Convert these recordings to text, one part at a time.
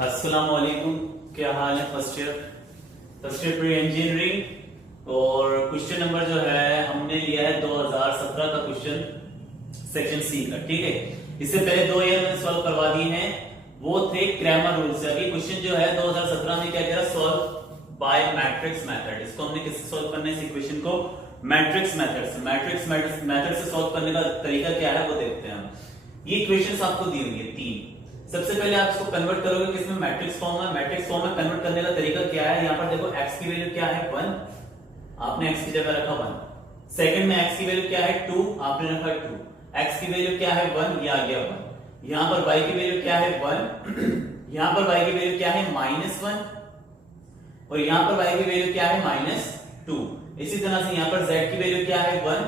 अस्सलाम वालेकुम, क्या हाल है? First year pre engineering. और क्वेश्चन नंबर जो है हमने लिया है 2017 का क्वेश्चन, सेक्शन सी का। ठीक है, इससे पहले 2 ईयर में सॉल्व करवा दिए हैं, वो थे क्रैमर रूल से। अभी क्वेश्चन जो है 2017 में क्या कह रहा है, सॉल्व बाय मैट्रिक्स मेथड। इसको हमने किससे सॉल्व करना है, इस इक्वेशन को मैट्रिक्स मेथड से। मैट्रिक्स मेथड से सॉल्व करने का तरीका क्या है वो देखते हैं हम। ये इक्वेशंस आपको दी हुई है 3। सबसे पहले आप इसको कन्वर्ट करोगे किसमें, मैट्रिक्स फॉर्म में। मैट्रिक्स फॉर्म में कन्वर्ट करने का तरीका क्या है, यहाँ पर देखो x की वैल्यू क्या है 1, आपने x की जगह रखा 1। सेकंड में x की वैल्यू क्या है 2, आपने रखा 2। x की वैल्यू क्या है 1, ये आ गया 1। यहाँ पर y की वैल्यू क्या है 1, यहाँ पर y की वैल्यू क्या है -1, और यहाँ पर y की वैल्यू क्या है -2। इसी तरह से यहाँ पर z की वैल्यू क्या है 1,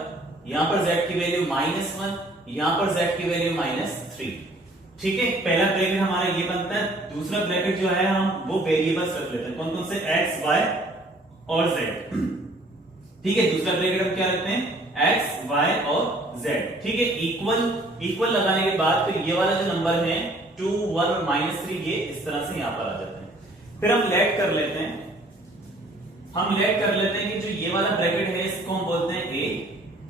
यहाँ पर z की वैल्यू -1, यहाँ पर z की वैल्यू -3। ठीक है, पहला ब्रैकेट हमारा ये बनता है। दूसरा ब्रैकेट जो है हम वो वेरिएबल्स रख लेते हैं, कौन कौन से, x, y और z। ठीक है, दूसरा ब्रैकेट हम क्या रखते हैं, x, y और z। ठीक है, इक्वल लगाने के बाद फिर ये वाला जो नंबर है 2, 1 और -3, ये इस तरह से यहां पर आ जाते हैं। फिर हम लेट कर लेते हैं, कि जो ये वाला ब्रैकेट है इसको हम बोलते हैं a।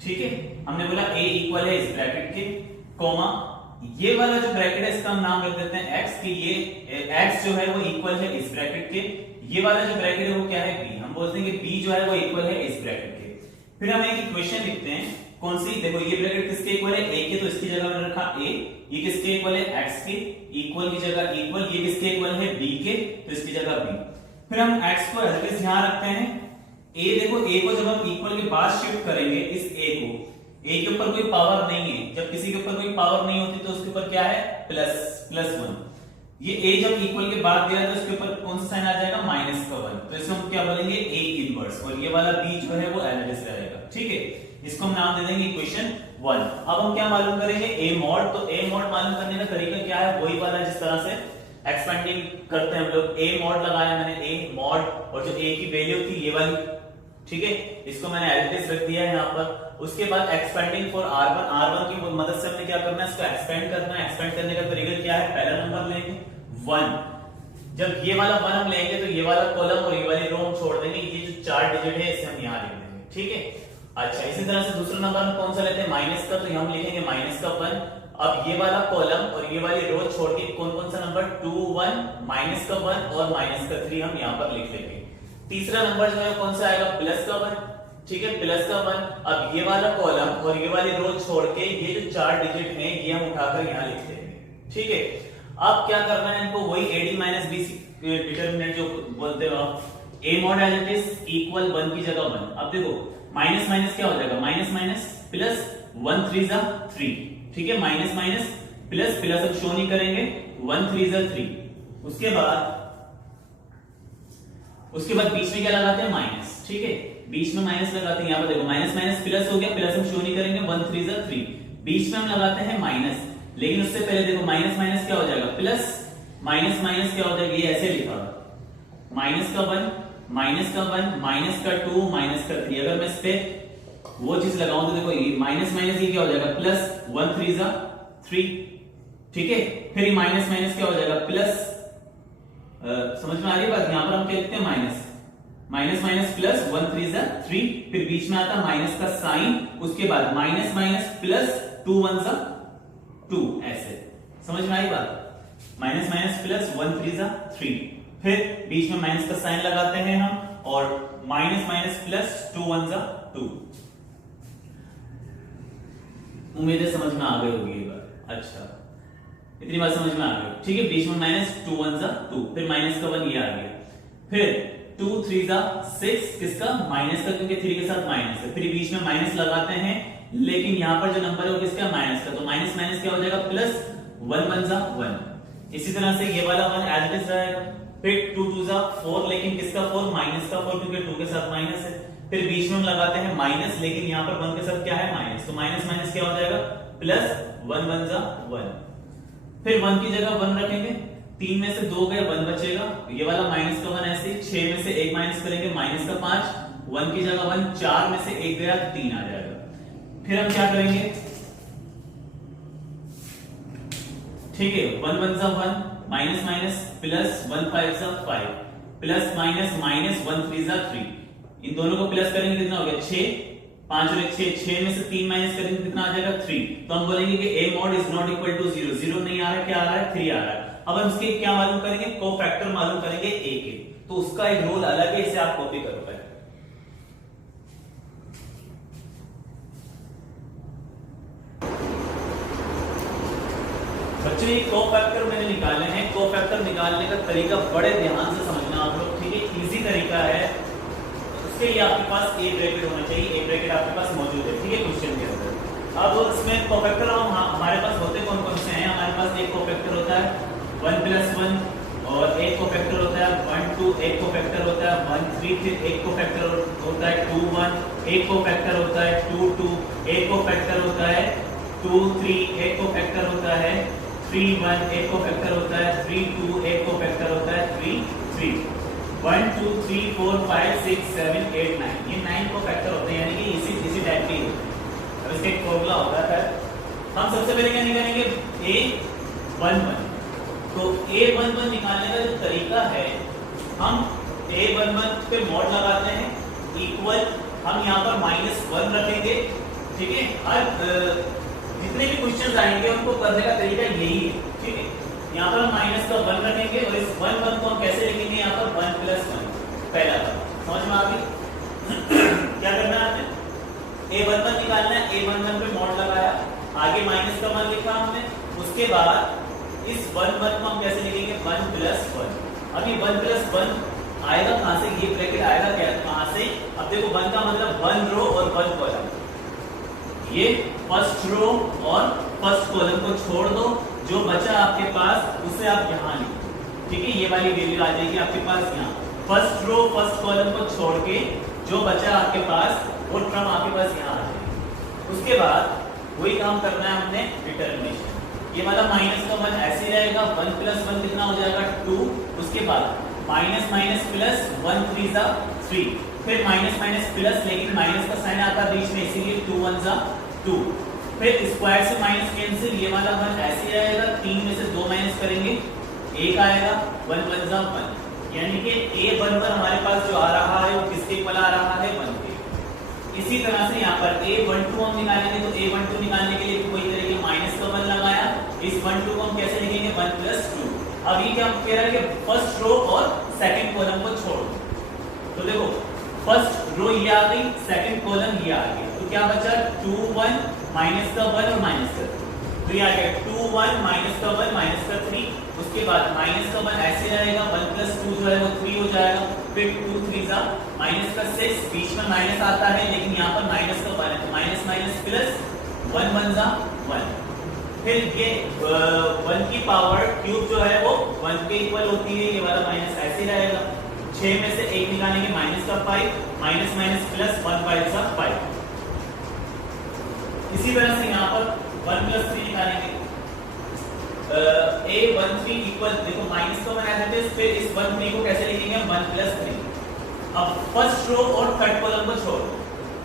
ठीक है, हमने बोला a इक्वल है इस ब्रैकेट के, कॉमा ये वाला जो ब्रैकेट है इसका हम नाम रख देते हैं x, कि ये x जो है वो इक्वल है इस ब्रैकेट के। ये वाला जो ब्रैकेट है वो क्या है b, हम बोलते हैं कि b जो है वो इक्वल है इस ब्रैकेट के। फिर हम एक इक्वेशन लिखते हैं, कौन सी, देखो ये ब्रैकेट किसके इक्वल है, a के, तो इसकी जगह मैंने रखा a। ये किसके इक्वल है, x के, इक्वल की जगह इक्वल। ये किसके इक्वल है, b के, तो इसकी जगह b। फिर हम x को एज इट इज यहां रखते हैं। a, देखो a को जब हम इक्वल के बाद शिफ्ट करेंगे, इस a को, a के ऊपर कोई पावर नहीं है। जब किसी के ऊपर कोई पावर नहीं होती तो उसके ऊपर क्या है, +1। ये a जब इक्वल के बाद दिया तो उसके ऊपर कौन सा साइन आ जाएगा, -1। तो इसको हम क्या बोलेंगे, a इनवर्स। और ये वाला b जो है वो एज इट इज रहेगा। ठीक है, इसको हम नाम दे देंगे इक्वेशन 1। अब हम क्या मालूम करेंगे, a मॉड। तो a मॉड मालूम करने का तरीका क्या है, वही वाला जिस तरह से एक्सपेंडिंग करते हैं हम लोग। a मॉड लगाया मैंने, a मॉड, और जो a की वैल्यू थी ये वाली, ठीक है, इसको मैंने एज इट इज रख दिया है यहाँ पर। उसके बाद एक्सपेंडिंग फॉर r1 की मदद से हमने क्या करना है, इसको एक्सपेंड करना है। एक्सपेंड करने का तरीका क्या है, पहला नंबर लेंगे 1। जब ये वाला 1 हम लेंगे तो ये वाला कॉलम और ये वाली रो हम छोड़ देंगे। ये जो 4 डिजिट है इसे हम यहाँ लिख देंगे। ठीक है, अच्छा, इसी तरह से दूसरा नंबर हम कौन सा लेते हैं, माइनस का, तो हम लिखेंगे -1। अब ये वाला कॉलम और ये वाली रो छोड़ के कौन कौन सा नंबर, 2, 1, -1 और -3 हम यहाँ पर लिख लेंगे। तीसरा नंबर जो है कौन सा आएगा, +1। ठीक है, +1। अब ये वाला कॉलम और ये वाली रो छोड़ के ये जो 4 डिजिट हैं ये हम उठाकर यहाँ लिख देंगे। ठीक है, अब क्या करना है इनको, वही AD - BC डिटरमिनेंट जो बोलते हो आप, a mod as it is equal 1 की जगह 1। अब देखो माइनस माइनस क्या हो जाएगा, -+ 1 3 जा 3। ठीक है, माइनस प्लस अब शो नहीं करेंगे, 1 3 जा 3। उसके बाद बीच में क्या लगाते हैं, माइनस। ठीक है, बीच में माइनस लगाते हैं। यहाँ पर देखो माइनस प्लस हो गया, प्लस हम शो नहीं करेंगे, 1 3 जा 3। बीच में हम लगाते हैं माइनस, लेकिन उससे पहले देखो माइनस क्या हो जाएगा, प्लस माइनस क्या हो जाएगा, ये ऐसे लिखा -1 -1 -2 -3। अगर मैं इस पे वो चीज लगाऊं तो देखो ये माइनस ये क्या हो जाएगा, +1 3 जा 3। ठीक है, फिर ये माइनस क्या हो जाएगा, प्लस, समझ में आ रही है बात। यहां पर हम क्या लिखते हैं, माइनस +1 3 जा 3। फिर बीच में आता है माइनस का साइन, उसके बाद माइनस +2 1 जा 2, ऐसे। समझ में आई बात, -+1 3 जा 3। फिर बीच में माइनस का साइन लगाते हैं हम, और -+2 1 जा 2। उम्मीद है समझ में आ गई होगी ये बात। अच्छा, इतनी बात समझ में आ गई। ठीक है, बीच में -2 1 जा 2, फिर माइनस का 1 ये आ गया। फिर 2 3 जा 6, किसका, माइनस का, क्योंकि 3 के साथ माइनस है। फिर बीच में माइनस लगाते हैं, लेकिन यहां पर जो नंबर है वो किसका, माइनस का, तो माइनस क्या हो जाएगा, +1 1 जा 1। इसी तरह से ये वाला 1 एज इट इज रहेगा। फिर 2 2 जा 4, लेकिन किसका 4, माइनस का 4, क्योंकि 2 के साथ माइनस है। फिर बीच में हम लगाते हैं माइनस, लेकिन यहाँ पर 1 के साथ क्या है, माइनस, तो माइनस क्या हो जाएगा, +1 1 जा 1। फिर 1 की जगह 1 रखेंगे, 3 में से 2 गए, 1 बचेगा। ये वाला माइनस का 1 ऐसे, 6 में से 1 माइनस करेंगे, -5, 1 की जगह 1, 4 में से 1 गया तो 3 आ जाएगा। फिर हम क्या करेंगे, ठीक है, 1 1 जा 1, माइनस माइनस प्लस 1 5 जा 5, प्लस माइनस माइनस 1 3 जा 3, इन दोनों को प्लस करेंगे कितना हो गया 6, 5 और 6, 6 में से 3 माइनस करेंगे कितना आ जाएगा 3। तो हम बोलेंगे कि a mod is not equal to 0, 0 नहीं आ रहा है, क्या आ रहा है 3 आ रहा है। अब हम इसके क्या मालूम करेंगे, कोफैक्टर मालूम करेंगे a के, तो उसका एक रोल अलग है, इसे आप कॉपी करो पहले। बच्चों ये कोफैक्टर मैंने निकाले हैं, कोफैक्टर निकालने का तरीका बड़े ध्यान से समझना आप लोग, ठीक है, इजी तरीका है। उसके लिए आपके पास a ब्रैकेट होना चाहिए, a ब्रैकेट आपके पास मौजूद है, ठीक है, क्वेश्चन के अंदर। अब इसमें कोफैक्टर हमारे पास होते कौन कौन से हैं, हमारे पास एक कोफैक्टर होता है 1 + 1, और एक कोफैक्टर होता है 1 2, एक कोफैक्टर होता है 1 3, फिर एक कोफैक्टर होता है 2 1, एक कोफैक्टर होता है 2 2, एक कोफैक्टर होता है 2 3, एक कोफैक्टर होता है 3 1, एक कोफैक्टर होता है 3 2, एक कोफैक्टर होता है 3 3, 1 2 3 4 5 6 7 8 9, ये 9 कोफैक्टर होते हैं, यानी कि इसी टाइप के होते हैं। अब इसका एक फॉर्मूला होता है, हम सबसे पहले क्या निकालेंगे a11, तो a11 निकालने का जो तरीका है, हम a11 पे मॉड लगाते हैं, इक्वल हम यहाँ पर -1 रखेंगे, ठीक है। हर जितने भी क्वेश्चंस आएंगे उनको करने का तरीका यही है, ठीक है। यहाँ पर हम माइनस का 1 रखेंगे और इस 1 1 को हम कैसे लिखेंगे, यहाँ पर 1 + 1 पहला था, समझ में आ गई। क्या करना है हमें, a11 निकालना है, a11 पे मॉड लगाया, आगे माइनस का 1 लिखा हमने, उसके बाद इस 1 1 को हम कैसे लिखेंगे 1 + 1। अभी 1 + 1 आएगा कहां से, ये ब्रैकेट आएगा क्या कहां से, अब देखो 1 का मतलब 1 रो और 1 कॉलम, ये फर्स्ट रो और फर्स्ट कॉलम को छोड़ दो, जो बचा आपके पास उसे आप यहां लिखो, ठीक है, ये वाली वैल्यू आ जाएगी आपके पास यहाँ, फर्स्ट रो फर्स्ट कॉलम को छोड़ के जो बचा आपके पास वो टर्म आपके पास यहाँ आ जाएगी। उसके बाद वही काम करना है हमने डिटरमिनेशन, ये वाला माइनस का 1 ऐसे ही रहेगा, 1 + 1 कितना हो जाएगा 2, उसके बाद माइनस माइनस प्लस 1 3 जा 3, फिर माइनस माइनस प्लस, लेकिन माइनस का साइन आता है बीच में, इसीलिए 2 1 जा 2, फिर स्क्वायर से माइनस कैंसिल, ये वाला 1 ऐसे ही आएगा, 3 में से 2 माइनस करेंगे 1 आएगा, 1 1 जा 1, यानी कि a11 हमारे पास जो आ रहा है वो किसके इक्वल आ रहा है 1 के। इसी तरह से यहाँ पर a12 हम निकालेंगे, तो a12 निकालने के लिए कोई तरीके माइनस का 1 लगाया, इस 1 2 को हम कैसे लिखेंगे 1 + 2। अब ये क्या कह रहा है कि फर्स्ट रो और सेकंड कॉलम को छोड़ दो, तो देखो फर्स्ट रो ये आ गई, सेकंड कॉलम ये आ गया, तो क्या बचा 2 1 माइनस का 1 और माइनस का 3, तो ये आ गया 2 1 माइनस का 1 माइनस का 3, उसके बाद माइनस का 1 ऐसे रहेगा, 1 + 2 जो है वो 3 हो जाएगा, फिर 2 3 जा माइनस का 6, बीच में माइनस आता है लेकिन यहाँ पर माइनस का 1 है, तो माइनस माइनस प्लस 1 1 जा 1, फिर ये 1 की पावर क्यूब जो है वो 1 के इक्वल होती है, ये वाला माइनस ऐसे रहेगा, 6 में से 1 निकालेंगे माइनस का 5, माइनस माइनस प्लस 1 5 जा 5। इसी तरह से यहाँ पर 1 + 3 निकालेंगे, a13 इक्वल, देखो माइनस का 1 ऐसे, फिर इस 1 3 को कैसे लिखेंगे 1 + 3। अब फर्स्ट रो और थर्ड कॉलम को छोड़ो,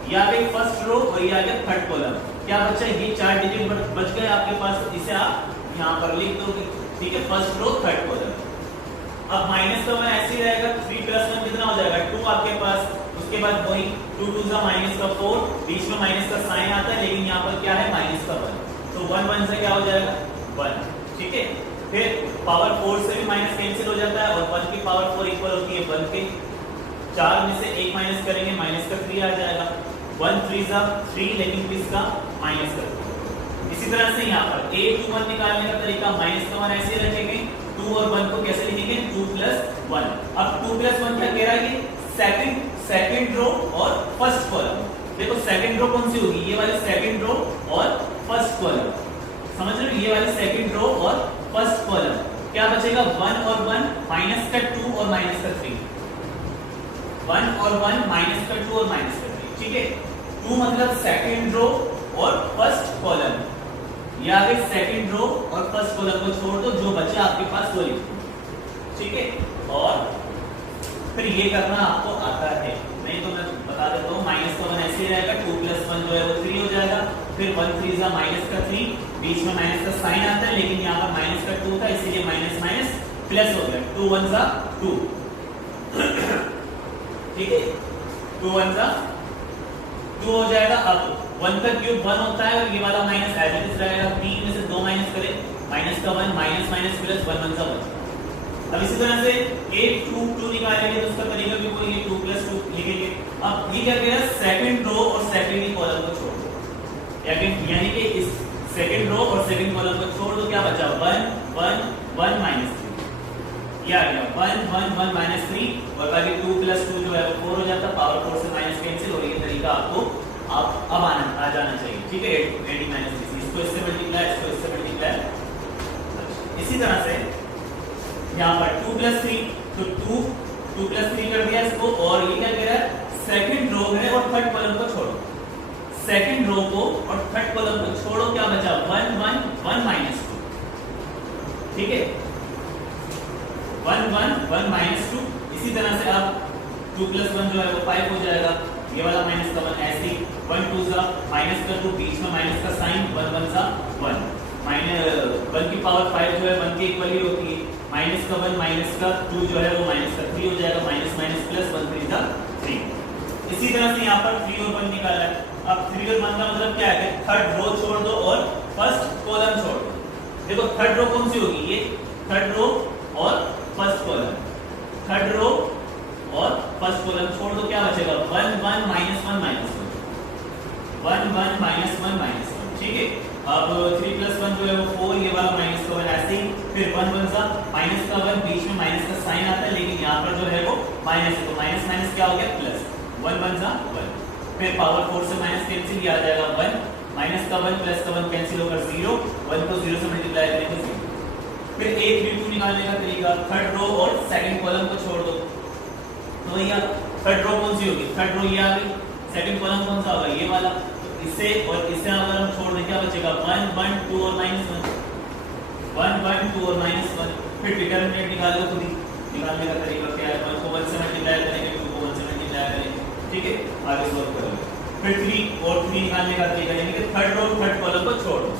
ये आ गई फर्स्ट रो और ये आ गया थर्ड कॉलम, क्या बचा, ये 4 डिजिट बच गए आपके पास, इसे आप यहाँ पर लिख दोगे, ठीक है, फर्स्ट रो थर्ड कॉलम। अब माइनस का 1 ऐसे ही रहेगा, 3 + 1 कितना हो जाएगा 2 आपके पास, उसके बाद वही 2 2 जा माइनस का 4, बीच में माइनस का साइन आता है लेकिन यहाँ पर क्या है माइनस का 1, तो 1 1 से क्या हो जाएगा 1, ठीक है। फिर पावर 4 से भी माइनस कैंसिल हो जाता है और 1 की पावर 4 इक्वल होती है 1 के, 4 में से 1 माइनस करेंगे माइनस का 3 आ जाएगा, 1 3 जा 3, लेकिन किसका माइनस का। इसी तरह से यहाँ पर a21 निकालने का तरीका, माइनस का 1 ऐसे रखेंगे, 2 और 1 को कैसे लिखेंगे 2 + 1। अब 2 + 1 क्या कह रहा है कि सेकंड रो और फर्स्ट कॉलम, देखो सेकंड रो कौन सी होगी, ये वाली सेकंड रो और फर्स्ट कॉलम, समझ रहे हो, ये वाली सेकंड रो और फर्स्ट कॉलम, क्या बचेगा 1 और 1 माइनस का 2 और माइनस का 3, 1 और 1 माइनस का 2 और माइनस का 3, ठीक है। 2 मतलब सेकंड रो और फर्स्ट कॉलम, ये आ गई सेकंड रो और फर्स्ट कॉलम को छोड़ दो, जो बचा आपके पास वो लिखो, ठीक है। और फिर ये करना आपको आता है, नहीं तो मैं बता देता हूँ, माइनस का 1 ऐसे ही रहेगा, 2 + 1 जो है वो 3 हो जाएगा, फिर 1 3 जा माइनस का 3, बीच में माइनस का साइन आता है, लेकिन यहाँ पर माइनस का 2 था इसीलिए माइनस माइनस प्लस हो गया, 2 1 जा 2। ठीक है, 2 1 जा 2 हो जाएगा। अब 1 का क्यूब 1 होता है और ये वाला माइनस एज इट इज रहेगा, 3 में से 2 माइनस करें, माइनस का 1 माइनस माइनस प्लस 1 1 जा 1। अब इसी तरह से a 2 निकालेंगे तो उसका तरीका भी वही है, 2 + 2 लिखेंगे। अब ये क्या करेगा, सेकंड रो और सेकंड कॉलम को छोड़ दो, यानी कि इस सेकंड रो और सेकंड कॉलम को छोड़ दो, क्या बचा 1 1 1 -3, ये आ गया 1 1 1 -3 और बाकी 2 + 2 जो है वो 4 हो जाता, पावर 4 से माइनस कैंसिल हो, ये तरीका आपको अब आ जाना चाहिए। ठीक है, 80 - 30 इसको इससे मल्टीप्लाई, इसको इससे मल्टीप्लाई। इसी तरह से यहाँ पर 2 + 3 तो 2 + 3 कर दिया इसको, और ये क्या कह रहा है, सेकंड रो है और थर्ड कॉलम को छोड़ो, सेकंड रो को और थर्ड कॉलम को छोड़ो, क्या बचा 1 1 1 -2। ठीक है, 1 1 1 -2। इसी तरह से अब 2 + 1 जो है वो 5 हो जाएगा, ये वाला माइनस का 1 ऐसे 1 2 जा माइनस का 2, बीच में माइनस का साइन, 1 1 जा 1 1 की पावर 5 जो है 1 के इक्वल ही होती है, माइनस का 1 माइनस का 2 जो है वो माइनस का 3 हो जाएगा, माइनस माइनस प्लस 1 3 जा 3। इसी तरह से यहाँ पर 3 और 1 निकाला है। अब 3 और 1 का मतलब क्या है, थर्ड रो छोड़ दो और फर्स्ट कॉलम छोड़ दो। देखो थर्ड रो कौन सी होगी, ये थर्ड रो और फर्स्ट कॉलम, थर्ड रो और फर्स्ट कॉलम छोड़ दो, क्या बचेगा 1 1 -1 -1 1 1 -1 -1। ठीक है, अब 3 + 1 जो है वो 4, ये वाला माइनस का 1 ऐसे ही, फिर 1 1 जा माइनस का 1, बीच में माइनस का साइन आता है, लेकिन यहाँ पर जो है वो माइनस है, तो माइनस माइनस क्या हो गया प्लस, 1 1 जा 1, फिर पावर 4 से माइनस कैंसिल, ये आ जाएगा 1, माइनस का 1 प्लस का 1 कैंसिल होकर 0, 1 को 0 से मल्टीप्लाई करेंगे 0। फिर a 3 2 निकालने का तरीका, थर्ड रो और सेकंड कॉलम को छोड़ दो, तो भैया थर्ड रो कौन सी होगी, थर्ड रो ये आ गई, सेकंड कॉलम कौन सा होगा, ये वाला, इससे और इससे अगर हम छोड़ दें क्या बचेगा 1 1 2 और -1, 1 1 2 और -1। फिर डिटरमिनेंट निकाल लो खुद ही, निकालने का तरीका क्या है, 1 को 1 से मल्टीप्लाई करेंगे, 2 को 1 से मल्टीप्लाई करेंगे। ठीक है, आगे सॉल्व करोगे। फिर 3 और 3 निकालने का तरीका, यानी कि थर्ड रो थर्ड कॉलम को छोड़ दो,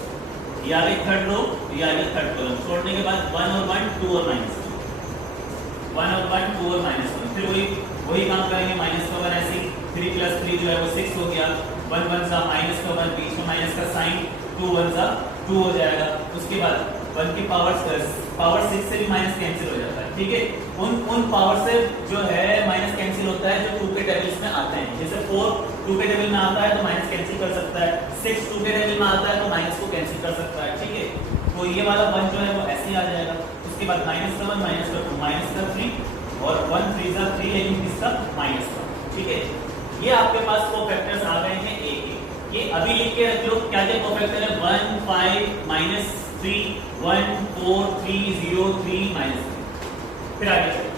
ये आ गई थर्ड रो, ये आ गई थर्ड कॉलम, छोड़ने के बाद 1 और 1 2 और -1, 1 और 1 2 और -1। फिर वही काम करेंगे, माइनस का 1 ऐसे 3 + 3 जो है वो 6 हो गया, 1 1 जा माइनस का 1, बीच में माइनस का साइन, 2 1 जा 2 हो जाएगा। उसके बाद 1 की पावर 6 से भी माइनस कैंसिल हो जाता है। ठीक है, उन पावर से जो है माइनस कैंसिल होता है जो 2 के टेबल्स में आते हैं, जैसे 4 2 के टेबल में आता है तो माइनस कैंसिल कर सकता है, 6 2 के टेबल में आता है तो माइनस को कैंसिल कर सकता है। ठीक है, तो ये वाला 1 जो है वो ऐसे ही आ जाएगा। उसके बाद माइनस का 1 माइनस का 2 माइनस का 3 और 1 3 जा 3, लेकिन इसका माइनस का। ठीक है, ये आपके पास कोफैक्टर्स आ गए हैं a के, ये अभी लिख के रख लो, क्या क्या कोफैक्टर है, 1 5 -3 1 4 3 0 3 -3। फिर आगे चलो,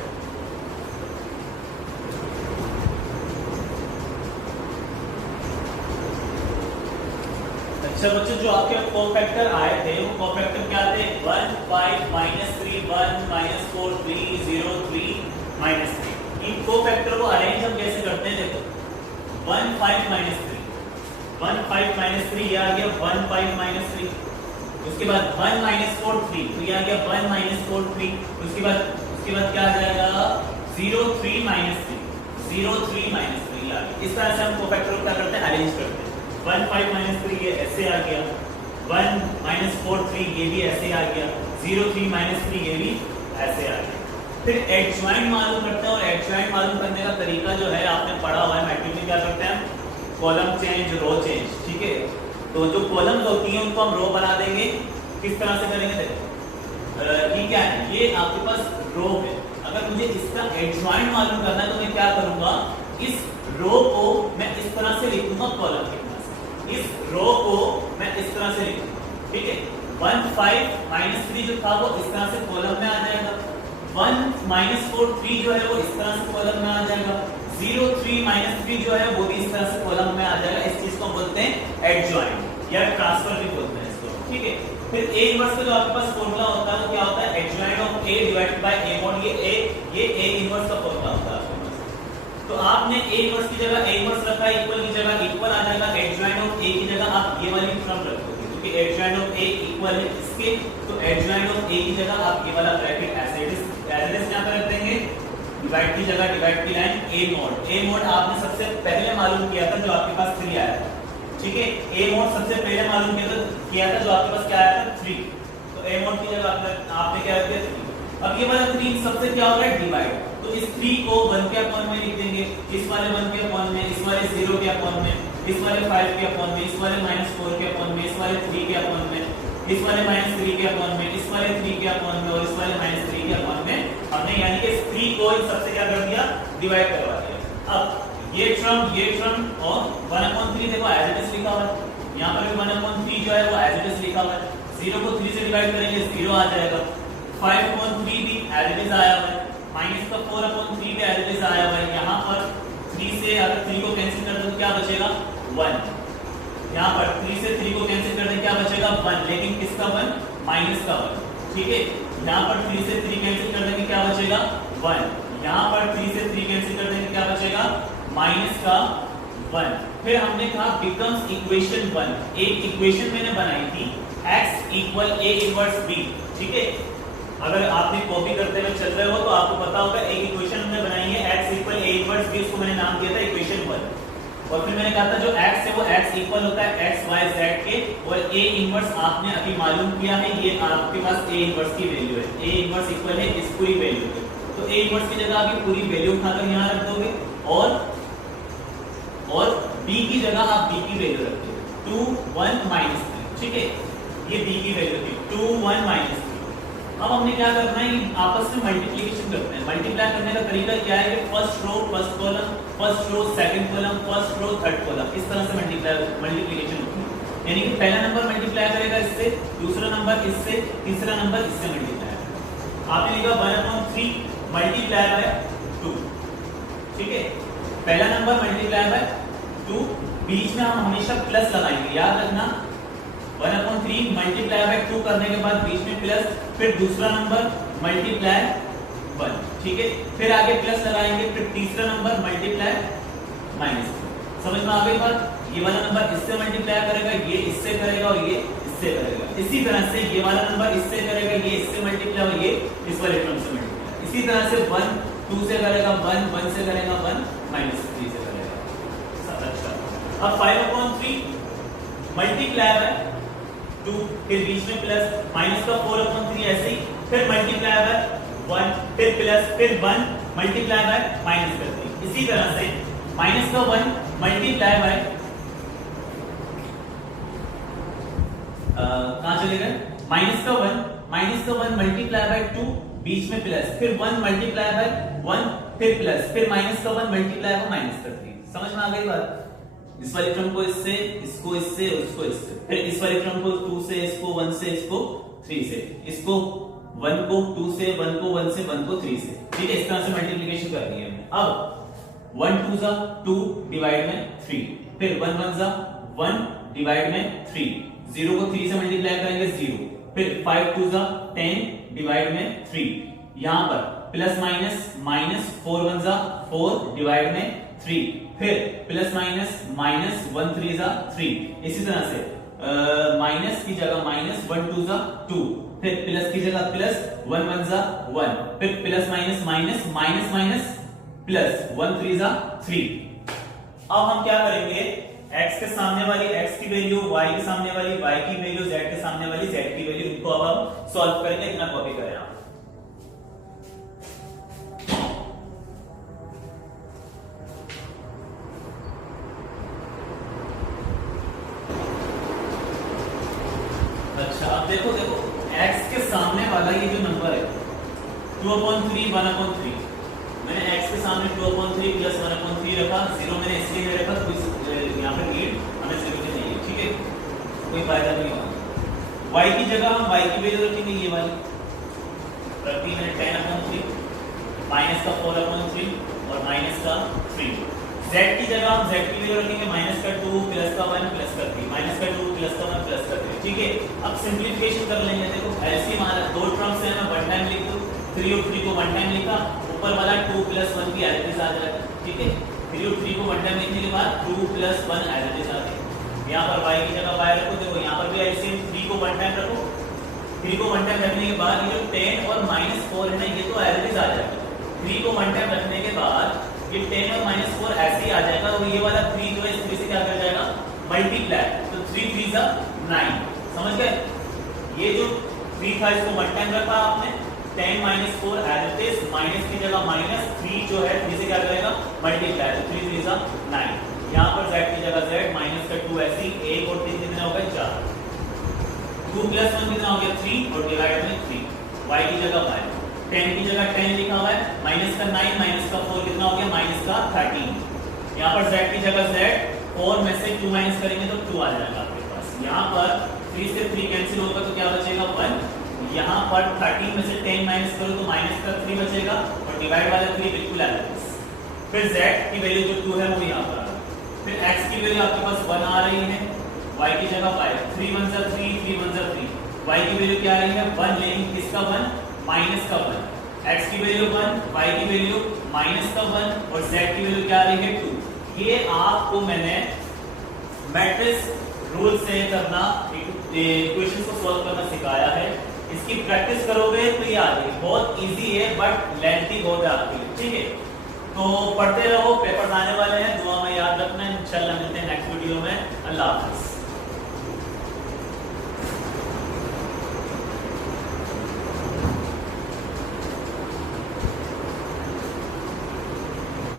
अच्छा बच्चों जो आपके कोफैक्टर आए थे वो कोफैक्टर क्या थे, 1 5 -3 1 -4 3 0 3 -3। इन कोफैक्टर को अरेंज हम कैसे करते हैं, देखो 1 5 -3 1 5 -3 ये आ गया 1 5 -3, उसके बाद 1 -4 3 तो ये आ गया 1 -4 3, उसके बाद क्या आ जाएगा 0 3 -3 0 3 -3 आ गया। इस तरह से हम कोफैक्टर को क्या करते हैं, अरेंज करते हैं। 1 5 -3 ये ऐसे आ गया, 1 -4 3 ये भी ऐसे आ गया, 0 3 -3 ये भी ऐसे आ गया। फिर एडजॉइंट मालूम करते हैं, और एडजॉइंट मालूम करने का तरीका जो है आपने पढ़ा हुआ है मैट्रिक में, क्या करते हैं कॉलम चेंज रो चेंज। ठीक है, तो जो कॉलम्स होती हैं उनको हम रो बना देंगे, किस तरह से करेंगे देखो, ये क्या है, ये आपके पास रो है, अगर मुझे इसका एडजॉइंट मालूम करना है तो मैं क्या करूंगा, इस रो को मैं इस तरह से लिखूंगा कॉलम के पास, इस रो को मैं इस तरह से लिखूंगा। ठीक है, 1 5 -3 जो था वो इस तरह से कॉलम में आ जाएगा, 1 -4 3 जो है वो इस तरह से कॉलम में आ जाएगा, 0 3 -3 जो है वो भी इस तरह से कॉलम में आ जाएगा। इस चीज को बोलते हैं एडजॉइंट या ट्रांसफर भी बोलते हैं इसको। ठीक है, फिर A इनवर्स का जो आपके पास फॉर्मूला होता है वो क्या होता है, adjoint of A divided by A mod, ये A इनवर्स का फॉर्मूला होता है आपके पास। तो आपने A इनवर्स की जगह A इनवर्स रखा है, इक्वल की जगह इक्वल आ जाएगा, एडजॉइंट ऑफ A की जगह आप ये वाली टर्म रखोगे तो क्योंकि एडजॉइंट ऑफ ए इक्वल है इसके, तो एडजॉइंट ऑफ ए की जगह आप ये वाला ब्रैकेट एज इट इज यहां पर रख देंगे, डिवाइड की जगह डिवाइड की लाइन ए मोड आपने सबसे पहले मालूम किया था जो आपके पास 3 आया था, ठीक है। ए मोड सबसे पहले मालूम किया था जो आपके पास क्या आया था 3, तो ए मोड की जगह आपने क्या रख दिया 3। अब ये वाला 3 सबसे क्या हो रहा है डिवाइड, तो इस 3 को 1 के अपॉन में लिख देंगे, इस वाले 1 के अपॉन में, इस वाले 0 के अपॉन में, इस वाले 5 के अपॉन में, इस वाले -4 के अपॉन में, इस वाले 3 के अपॉन में, इस वाले -3 के अपॉन में, इस वाले 3 के अपॉन में और इस वाले -3 के अपॉन में हमने यानी कि इस 3 को इन सबसे क्या कर दिया डिवाइड करवा दिया। अब ये टर्म और 1/3 देखो एज इट इज लिखा हुआ है, यहां पर भी 1/3 जो है वो एज इट इज लिखा हुआ है, 0 को 3 से डिवाइड करेंगे 0 आ जाएगा, 5/3 भी एज इट इज आया हुआ है, माइनस का 4/3 भी एज इट इज आया हुआ है। यहां पर 3 से अगर 3 को कैंसिल कर दो तो क्या बचेगा 1, यहाँ पर 3 से 3 को कैंसिल कर दें क्या बचेगा 1, लेकिन किसका 1 माइनस का 1, ठीक है। यहाँ पर 3 से 3 कैंसिल कर देंगे क्या बचेगा 1, यहाँ पर 3 से 3 कैंसिल कर देंगे क्या बचेगा माइनस का 1। फिर हमने कहा बिकम्स इक्वेशन 1, एक इक्वेशन मैंने बनाई थी x equal a inverse b, ठीक है। अगर आपने कॉपी करते हुए चल रहे हो तो आपको पता होगा एक इक्वेशन हमने बनाई है x equal a inverse b, उसको मैंने नाम दिया था इक्वेशन 1। और फिर मैंने कहा था जो x है वो x इक्वल होता है x y z के, और a इनवर्स आपने अभी मालूम किया है, ये आपके पास a इनवर्स की वैल्यू है, a इनवर्स इक्वल है इस पूरी वैल्यू के, तो a इनवर्स की जगह आप पूरी वैल्यू उठाकर यहाँ रख दोगे और b की जगह आप b की वैल्यू रख दोगे 2 1 -3, ठीक है। ये b की वैल्यू थी 2 1 -3। अब हमने क्या करना है आपस में मल्टीप्लिकेशन करते हैं। मल्टीप्लाई करने का तरीका क्या है कि first row first column, first row second column, first row third column, इस तरह से मल्टीप्लिकेशन होती है। यानी कि पहला नंबर मल्टीप्लाई करेगा इससे, दूसरा नंबर इससे, तीसरा नंबर इससे मल्टीप्लाई करेगा। आपने लिखा 1/3 मल्टीप्लाई बाय 2, ठीक है। पहला नंबर मल्टीप्लाई बाय 2, बीच में हम हमेशा प्लस लगाएंगे, याद रखना 1/3 मल्टीप्लाई बाय 2 करने के बाद बीच में प्लस, फिर दूसरा नंबर मल्टीप्लाई 1, ठीक है। फिर आगे प्लस लगाएंगे, फिर तीसरा नंबर मल्टीप्लाई माइनस। समझ में आ गई बात? ये वाला नंबर इससे मल्टीप्लाई करेगा, ये इससे करेगा और ये इससे करेगा। इसी तरह से ये वाला नंबर इससे करेगा, ये इससे मल्टीप्लाई और ये इस वाले टर्म से मल्टीप्लाई। इसी तरह से 1 2 से करेगा 1 1 से करेगा 1 -3 से करेगा। अच्छा, अब 5/3 मल्टीप्लाई बाय 2, फिर बीच में प्लस, माइनस का 4/3 ऐसे ही, फिर मल्टीप्लाई बाय 1, फिर प्लस, फिर 1 मल्टीप्लाई बाय माइनस कर दी। इसी तरह से माइनस का 1 मल्टीप्लाई बाय कहां चले गए, माइनस का 1 मल्टीप्लाई बाय 2, बीच में प्लस, फिर 1 मल्टीप्लाई बाय 1, फिर प्लस, फिर माइनस का 1 मल्टीप्लाई बाय माइनस कर दी। समझ में आ गई बात? इस वाले टर्म को इससे, इसको इससे, उसको इससे, फिर इस वाले टर्म को 2 से, इसको 1 से, इसको 3 से, इसको 1 को 2 से, 1 को 1 से, 1 को 3 से, ठीक है। इस तरह से मल्टीप्लिकेशन कर दी है हमने। अब 1 2 जा 2 डिवाइड में 3, फिर 1 1 जा 1 डिवाइड में 3, 0 को 3 से मल्टीप्लाई करेंगे 0, फिर 5 2 जा 10 डिवाइड में 3, यहां पर प्लस माइनस 4 1 जा 4 डिवाइड में 3, फिर प्लस माइनस 1 3 जा 3, इसी तरह से माइनस की जगह माइनस 1 2 जा 2, फिर प्लस की जगह प्लस 1 1 जा 1, फिर प्लस माइनस प्लस 1 3 जा 3। अब हम क्या करेंगे, x के सामने वाली x की वैल्यू, y के सामने वाली y की वैल्यू, z के सामने वाली z की वैल्यू, इनको अब हम सॉल्व करेंगे। इतना कॉपी करें आप। अच्छा, अब देखो x के सामने वाला ये जो नंबर है 2/3 1/3, मैंने x के सामने 2/3 प्लस 1/3 रखा, 0 मैंने इसलिए नहीं रखा, कोई यहाँ पे नीड हमें 0 की नहीं है, ठीक है, कोई फायदा नहीं होगा। y की जगह हम y की वैल्यू रखेंगे, ये वाली रखी मैंने 10/3 माइनस का 4/3 और माइनस का 3। z की जगह हम z की वैल्यू रखेंगे माइनस का 2 प्लस का 1 प्लस का 3, माइनस का 2 प्लस का 1 प्लस का 3, ठीक है। अब सिंपलीफिकेशन कर लेंगे। देखो एलसीएम हमारा दो टर्म्स है, मैं वन टाइम लिख दूं, 3 और 3 को वन टाइम लिखा, ऊपर वाला 2 + 1 की एज इट इज आ जाएगा, ठीक है। 3 और 3 को वन टाइम लिखने के बाद 2 + 1 एज इट इज आ गया। यहाँ पर y की जगह y रखो, देखो यहाँ पर भी एलसीएम 3 को 1 टाइम रखो, 3 को 1 टाइम रखने के बाद ये जो 10 और -4 है ना, ये तो एज इट इज आ जाएगा। 3 को 1 टाइम रखने के बाद ये 10 और -4 ऐसे ही आ जाएगा, और ये वाला 3 जो है इस 3 से क्या कर जाएगा, मल्टीप्लाई, तो 3 3 जा 9, समझ गए। ये जो 3 था इसको 1 टाइम रखा आपने, 10 -4 एज इट इज, माइनस की जगह माइनस, 3 जो है 3 से क्या करेगा, मल्टीप्लाई, तो 3 3 जा 9। यहाँ पर z की जगह z, माइनस का 2 ऐसे ही, 1 और 3 कितना हो गया, 4, 2 + 1 कितना हो गया, 3, और डिवाइड में 3, y की जगह y, 10 की जगह 10 लिखा हुआ है, माइनस का 9, माइनस का 4 कितना हो गया, माइनस का 13। यहाँ पर z की जगह z, 4 में से 2 माइनस करेंगे तो 2 आ जाएगा आपके पास। यहाँ पर 3 से 3 कैंसिल होगा तो क्या बचेगा, 1। यहाँ पर 13 में से 10 माइनस करो तो माइनस का 3 बचेगा, और डिवाइड वाला 3 बिल्कुल एज इट इज। फिर z की वैल्यू जो 2 है वो यहाँ पर आ रहा है, फिर x की वैल्यू आपके पास 1 आ रही है, y की जगह 5, 3 1 जा 3, 3 1 जा 3, y की वैल्यू क्या आ रही है, 1, लेकिन किसका 1, माइनस का 1, x की वैल्यू 1, y की वैल्यू माइनस का 1, और z की वैल्यू क्या आ रही है, 2। ये आपको मैंने मैट्रिक्स रूल से करना, इक्वेशन को सॉल्व करना सिखाया है। इसकी प्रैक्टिस करोगे तो ये आ जाएगी, बहुत इजी है बट लेंथी बहुत है आपके लिए, ठीक है। तो पढ़ते रहो, पेपर्स आने वाले हैं, दुआ में याद रखना। इंशाल्लाह मिलते हैं नेक्स्ट वीडियो में। अल्लाह हाफिज़।